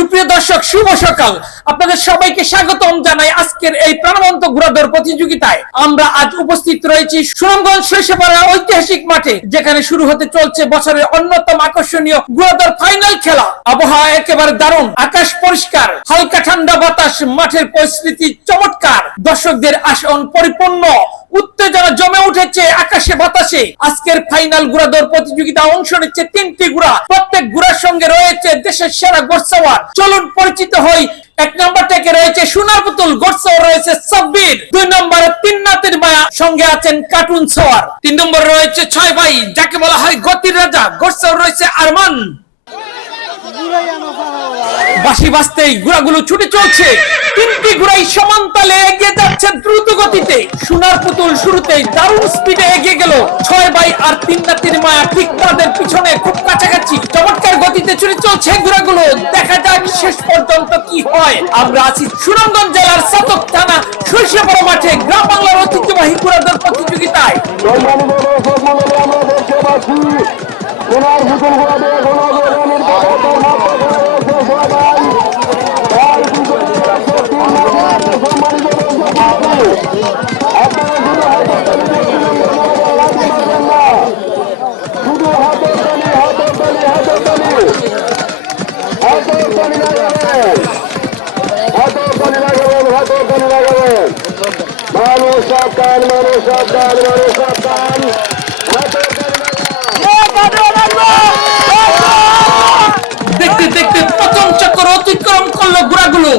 সুপ্রিয় দর্শক, শুভ সকাল। আপনাদের সবাইকে স্বাগতম জানাই আজকের এই প্রাণবন্ত ঘোড়াদৌড় প্রতিযোগিতায়। আমরা আজ উপস্থিত রয়েছি সুনামগঞ্জ শৈশবপাড়া ঐতিহাসিক মাঠে, যেখানে শুরু হতে চলছে বছরের অন্যতম আকর্ষণীয় ঘোড়াদৌড় ফাইনাল খেলা। আবহাওয়া একেবারে দারুণ, আকাশ পরিষ্কার, হালকা ঠান্ডা বাতাস, মাঠের পরিস্থিতি চমৎকার। দর্শকদের আসন পরিপূর্ণ। উত্তেজনা জমে উঠেছে আকাশে বাতাসে। আজকের ফাইনাল ঘোড়াদৌড় প্রতিযোগিতা অংশ নিচ্ছে তিনটি গুড়া প্রত্যেক গুড়ার সঙ্গে রয়েছে দেশের সেরা গোটসাওয়ার চলুন পরিচিত হই, এক নম্বর থেকে রয়েছে সোনার পুতুল গোটসাওয়ার রয়েছে সাব্বির। দুই নম্বরে তিন নাতের মায়া, সঙ্গে আছেন কার্টুন সোয়ার তিন নম্বরে রয়েছে ছয় ভাই, যাকে বলা হয় গতির রাজা গোটসাওয়ার রয়েছে আরমান। বাসি বাজতেই ঘোড়াগুলো ছুটে চলছে। তিনটি ঘোড়াই সমান তালে এগিয়ে যাচ্ছে দ্রুত গতিতে। সোনার পুতুল শুরুতেই দারুণ স্পিডে এগিয়ে গেল। ছয় বাই আর তিন নাতির মায়া ঠিক তাদের পিছনে খুব কাছাকাছি। চমৎকার গতিতে ছুটে চলছে ঘোড়াগুলো। দেখা যাক শেষ পর্যন্ত কি হয়। আমরা আছি সুনামগঞ্জ জেলার সাতক থানা শৈশবড় মাঠে গ্রাম বাংলার ঐতিহ্যবাহী ঘোড়াদৌড় প্রতিযোগিতায়। সম্মানিত দর্শক মণ্ডলী সাবধান মানুষ সাবধান মানুষ সাবধান দেখতে দেখতে প্রথম চক্কর অতিক্রম করল ঘোড়াগুলো।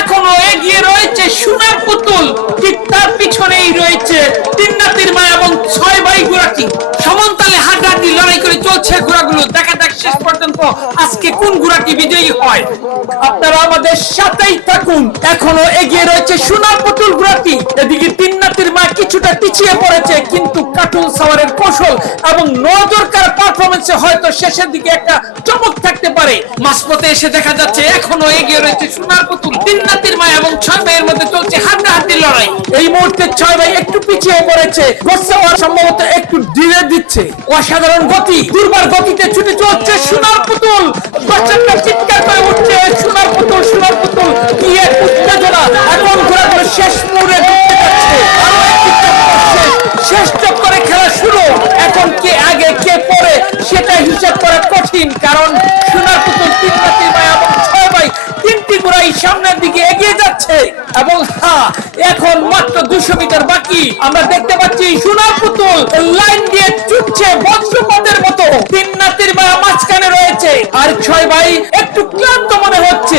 এখনও এগিয়ে রয়েছে সোনার পুতুল। ঠিক তার পিছনেই রয়েছে তিন নাতির মা এবং ছয় ভাই ঘোড়াটি। সমান্তালে হাড্ডাহাড্ডি লড়াই করে চলছে ঘোড়াগুলো। দেখা যাক শেষ পর্যন্ত আজকে কোন ঘোড়াটি বিজয়ী হয়। আপনারা আমাদের সাথেই থাকুন। এখনও এগিয়ে রয়েছে সোনার পুতুল ঘোড়াটি। এদিকে কিছুটা পিছিয়ে পড়েছে, কিন্তু কার্টুন সাওয়ারের কৌশল এবং নজরকার পারফরমেন্সে হয়তো শেষের দিকে একটা চমক থাকতে পারে। মাঝপথে এসে দেখা যাচ্ছে, এখনও এগিয়ে রয়েছে সোনার পুতুল, তিন নাতির মা এবং ছয় ভাইয়ের মধ্যে চলছে হাড্ডাহাড্ডি লড়াই। এই মুহূর্তে ছয় ভাই একটু পিছিয়ে পড়েছে গোসাওয়ার সম্ভবত একটু ডিলে দিচ্ছে। অসাধারণ গতি, দুর্বার গতিতে ছুটে চলছে সোনার পুতুল। বাচ্চাটা চিৎকার করে উঠছে সোনার পুতুল সোনার পুতুল কি এক উত্তেজনা এখন ঘোরাঘুরি শেষ মুহূর্তে ঢুকতে যাচ্ছে আরও একটি চক্কর শেষ। শেষ খেলা এখন কে আগে কে পরে সেটা হিসাব করা কঠিন কারণ সোনার পুতুল তিন ভাই এবং ছয় ভাই তিনটি ঘোড়াই সামনের দিকে এগিয়ে যাচ্ছে। এবং হ্যাঁ এখন মাত্র দুশো মিটার বাকি। আমরা দেখতে পাচ্ছি সোনার পুতুল লাইন দিয়ে ছুটছে বজ্রপাতের মতো। তিন নাতির মায়া মাঝখানে রয়েছে আর ছয় ভাই একটু ক্লান্ত মনে হচ্ছে।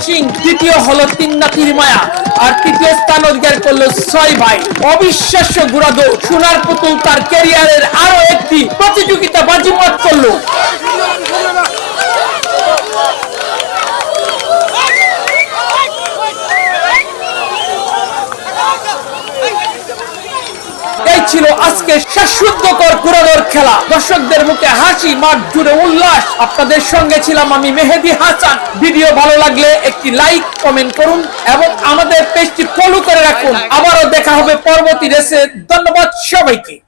ফিনিশিং দ্বিতীয় হলো তিন নাতির মায়া, আর তৃতীয় স্থান অধিকার করল ছয় ভাই। অবিশ্বাস্য গুড়াদো সোনার পুতুল তার ক্যারিয়ারের আরও একটি প্রতিযোগিতা বাজিমাত করল এই ছিল আজকে শ্বাসরুদ্ধকর পুরানোর খেলা। দর্শকদের মুখে হাসি, মাঠ জুড়ে উল্লাস। আপনাদের সঙ্গে ছিলাম আমি মেহেদি হাসান। ভিডিও ভালো লাগলে একটি লাইক, কমেন্ট করুন এবং আমাদের পেজটি ফলো করে রাখুন। আবারও দেখা হবে পরবর্তী রেসে। ধন্যবাদ সবাইকে।